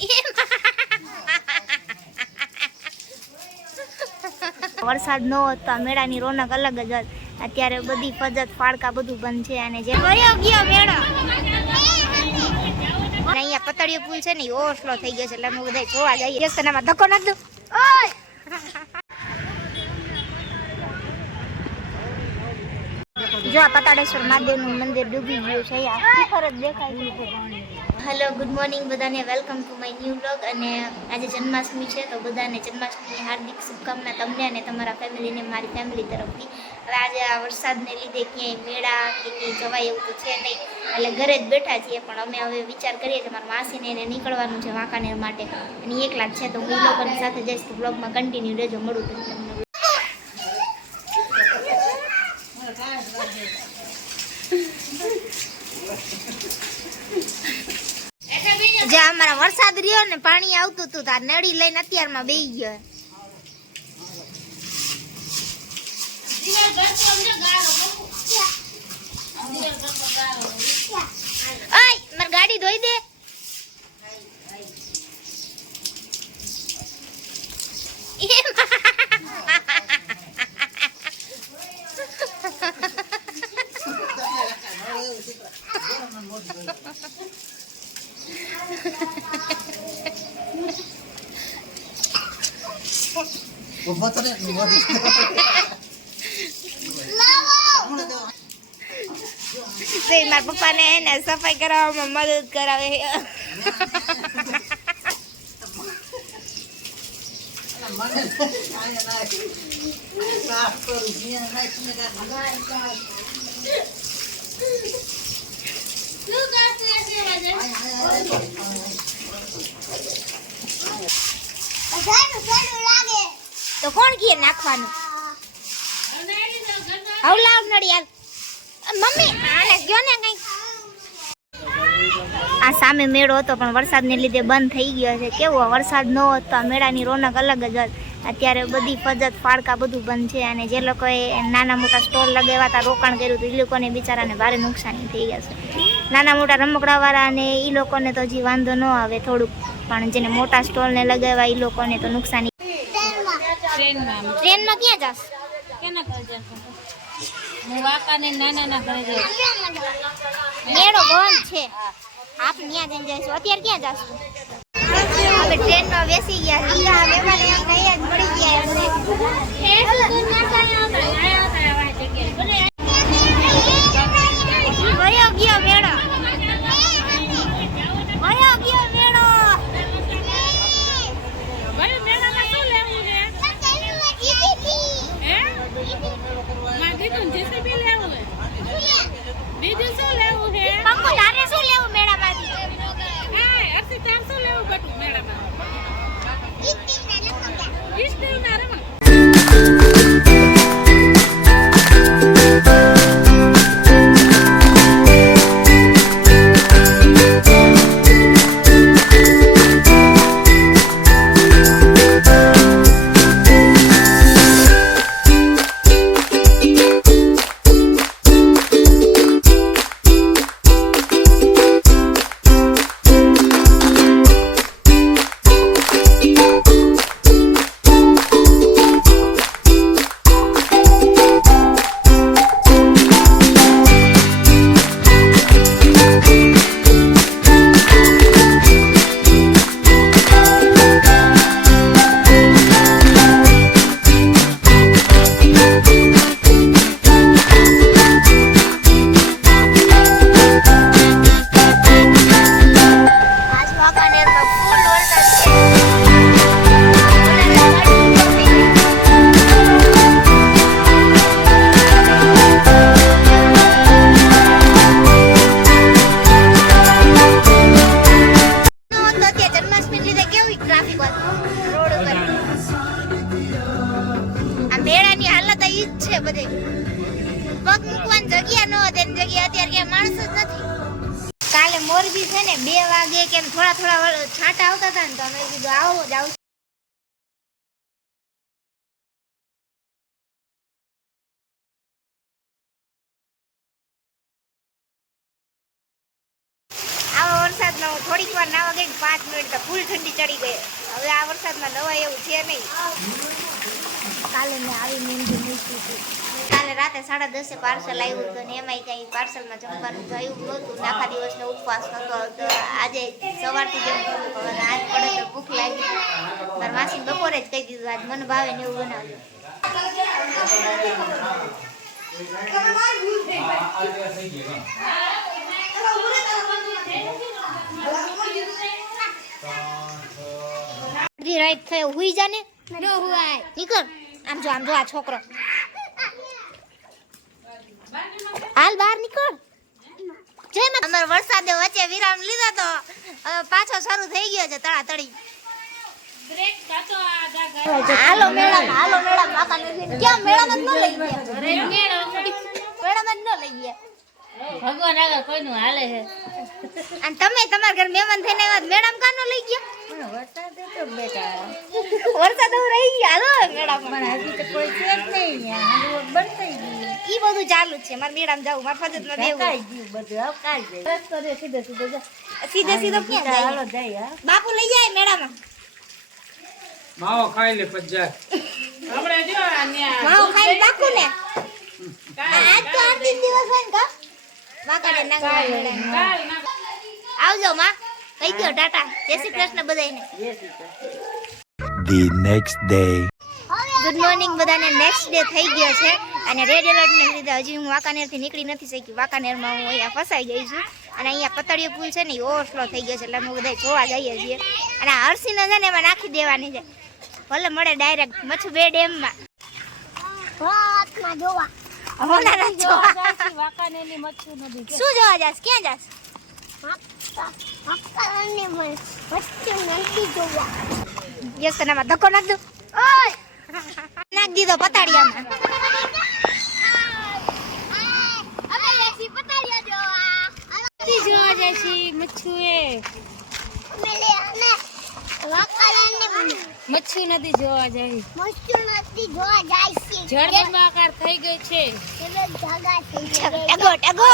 વરસાદ ન હોત મેળા મેળાની રોનક અલગ જ હોત. અત્યારે બધી ફજત ફાળકા બધું બંધ છે અને જે ગયો ગયો મેળો. અહીંયા પતળિયો પુલ છે ને એ ઓવરફ્લો થઈ ગયો છે, એટલે અમે બધા જોવા જઈએ. રસ્તામાં ધક્કો નાખ દો ઓય! જો આ પતાડેશ્વર મહાદેવનું મંદિર ડૂબી ગયું છે, અહીંયા શિખર દેખાય છે. હેલો ગુડ મોર્નિંગ બધાને. Welcome to my new blog અને આજે જન્માષ્ટમી છે, તો બધાને જન્માષ્ટમીની હાર્દિક શુભકામના તમને અને તમારા ફેમિલીને, મારી ફેમિલી તરફથી. હવે આજે આ વરસાદને લીધે ક્યાંય મેળા કે ક્યાંય જવાય એવું તો છે નહીં. એટલે ઘરે જ બેઠા છીએ, પણ અમે હવે વિચાર કરીએ કે મારા માસીને એને નીકળવાનું છે વાંકાનેર માટે. અને એક જ છે, તો હું લોકોની સાથે જઈશ તો બ્લોગમાં કન્ટિન્યુ રહેજો, મળું તો તમને. જે અમારા વરસાદ રહ્યો ને પાણી આવતું હતું તાર નળી લઈને અત્યારમાં બે ગયો. ગાડી ધોઈ દે. ઊભો તો ને ઊભો મારા પપ્પાને એને સફાઈ કરાવવામાં મદદ કરાવે મને આયા કોણ કીએ નાખવાનું. હવ લાવ નડી મમ્મી, આને ગયો ને કઈ આ સામે મેળો હતો, પણ વરસાદને લીધે બંધ થઈ ગયો છે. કેવો વરસાદ ન હોત, આ મેળાની રોનક અલગ જ હોત. અત્યારે બધી ફજત ફાળકા બધું બંધ છે, અને જે લોકોએ નાના મોટા સ્ટોલ લગાવ્યા હતા, રોકાણ કર્યું હતું એ લોકોને બિચારાને ભારે નુકસાની થઈ ગયા છે. નાના મોટા રમકડાવાળા અને એ લોકોને તો હજી વાંધો ન આવે થોડુંક, પણ જેને મોટા સ્ટોલને લગાવ્યા એ લોકોને તો નુકસાની ટ્રેનમાં. ટ્રેનમાં ક્યાં જાસ કેના ઘરે જાસ હું વાંકાને નાના ના ઘરે જાઉં મેળો બંધ છે. આપ ત્યાં જઈને જઈશું. અત્યારે ક્યાં જાશું? આપણે ટ્રેનમાં બેસી ગયા. સીધા મહેમાન એમ કહીએ જ મળી ગયા એમને વયો ગયો મેળો વયો ગયો મેળો ભાઈ મેળામાં શું લેવું છે હે માં કીધું જેસીબી લેવું છે બીજું શું લેવું છે? પંકુ તારે શું લેવું મેળામાંથી? હે અર્ષિત શું લેવું બટુ મેળામાં? સ્ટીલના રમણ ને કે થોડા થોડા છાંટા આવતા હતા ને તો અમે કીધું આવો જ આવશું આવો વરસાદમાં હું થોડીક વાર નાવા ગઈ ને પાંચ મિનિટ મિનિટ તો ફૂલ ઠંડી ચડી ગઈ આ નવાય એવું છે નહીં. કાલે મેં આવી મહેંદી મૂકી હતી. કાલે રાતે સાડા દસે પાર્સલ આવ્યું હતું ને એમાંય કંઈ પાર્સલમાં જમવાનું થયું નહોતું. આખા દિવસનો ઉપવાસ નહોતો. તો આજે સવારથી જેમ કરું હવે આજ પડે તો ભૂખ લાગી. મારા માસી બપોરે જ કહી દીધું આજ મને ભાવે ને એવું બનાવ્યું અડધી રાત થઈ હુઈ જાને નો. હુવાય. નીકળ. આમ જો આમ જો આ છોકરો. હાલ બહાર નીકળ. જય માં અમાર વરસાદે વચ્ચે વિરામ લીધો તો પાછો શરૂ થઈ ગયો છે તળાતળી. બ્રેક કાતો આ દાગા હાલો મેળા હાલો મેળા કાકા નથી ક્યાં મેળામાં જ ન લઈ ગયા રે મેળો જ ન લઈ ગયા ભગવાન આગળ કોઈનું હાલે છે. અને તમે તમારા ઘર મહેમાન થઈને આવ્યા મેડમ કાનો લઈ ગયા? વરસાદ તો બેટા. વરસાદ હવે રહી ગયા હાલો મેળામાં. હજી તો કોઈ છે જ નહીં બંધ થઈ ગયું. ઈ બધું ચાલુ જ છે મારે મેળામાં જવું મારે ફજતમાં દેવું ગયું બધું હવે કાઈ જાય બસ કરે સીધો સીધો જા સીધે સીધો ક્યાં જાય? હાલો જાય હા. બાપુ લઈ જાય મેળામાં. માવો ખાઈ લે પજ્જા આપણે જો આ ન્યા માવો ખાઈ બાપુ ને આજ તો આરતી દિવસ હોય ને કા વાકાડે આવજો માં. કઈ ગયો ટાટા. જય શ્રી કૃષ્ણ બધાને the next day. Good morning બધાને. નેક્સ્ટ ડે થઈ ગયો છે. અને રેડ એલર્ટને લીધે હજી હું વાંકાનેરથી નીકળી નથી શકી. વાંકાનેરમાં હું અહીંયા ફસાઈ ગઈ છું. અને અહીંયા પતળિયો પુલ છે ને એ ઓવરફ્લો થઈ ગયો છે. એટલે અમે બધા જોવા જઈએ છીએ. અને હરસી હરસીને છે ને એમાં નાખી દેવાની છે. ભલે મળે ડાયરેક્ટ મચ્છુ બે ડેમમાં. હોનારા જોવા વાંકાનેરની મચ્છુ નદી શું જોવા જાસ ક્યાં જાસ યસ તનામાં ધક્કો નાખ દો ઓય! નાખ દીધો પતાડિયામાં જોવા. જાય છે મચ્છુ જાય. મચ્છી નદી જોવા જાય જળબંબાકાર થઈ ગઈ છે. ટગો ટગો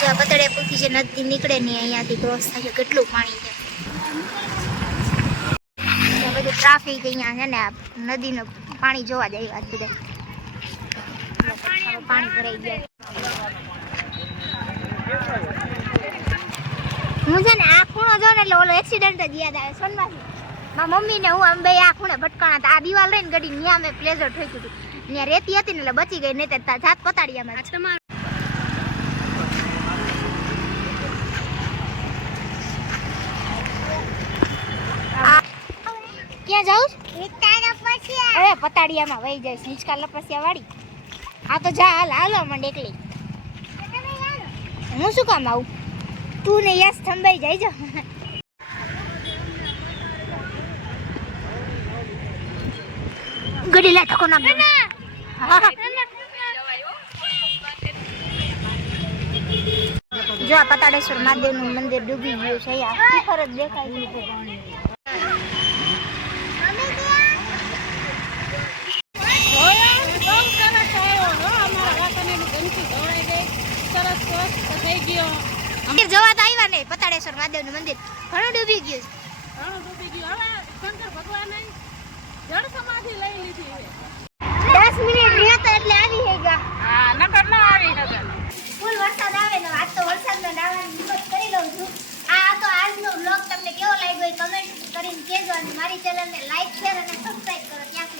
જો પતળે પૂકી છે નદી નીકળે ને અહીંયાથી ક્રોસ થાય કેટલું પાણી છે. બધું ટ્રાફિક અહીંયા છે ને આ નદીનું પાણી જોવા જાય આજ બધા. પાણી ભરાઈ ગયા હું છે ને આ ખૂણો જો ને એટલે ઓલો એક્સિડન્ટ જ યાદ આવે સોનમાંથી મારા મમ્મી ને હું આમ બે આ ખૂણે ભટકાણા આ દિવાલ રહીને ગડી ત્યાં મેં પ્લેઝર ઠોક્યું હતું. ત્યાં રેતી હતી ને એટલે બચી ગઈ નહીં તો જાત પતાડિયામાં જ. ક્યાં જાઉં અરે, પતાડિયામાં વહી જાય હિંચકા લપસિયા વાળી. આ તો જા, હાલ, હાલો મને એકલી. હું શું કામ આવું? તું ને યસ થંભાઈ જાય ગડી લે ઠકો નાખ જો આ પતાડેશ્વર મહાદેવનું મંદિર ડૂબી ગયું છે અહીંયા શિખર જ દેખાય? છે મંદિર જોવા તો આવ્યા નહીં પતાડેશ્વર મહાદેવનું મંદિર. ઘણું ડૂબી ગયું છે. ઘણું ડૂબી ગયું. હવે શંકર ભગવાન જળ છે દસ મિનિટ રહ્યા તો એટલે આવી હે ગા. હા નકર ના આવી નગર ફૂલ વરસાદ આવે ને આજ તો વરસાદમાં નાહવાની હિંમત કરી લઉં છું. આ તો આજનો બ્લોગ તમને કેવો લાગ્યો એ કમેન્ટ કરીને કહેજો અને મારી ચેનલને લાઈક શેર અને સબસ્ક્રાઇબ કરો. ત્યાં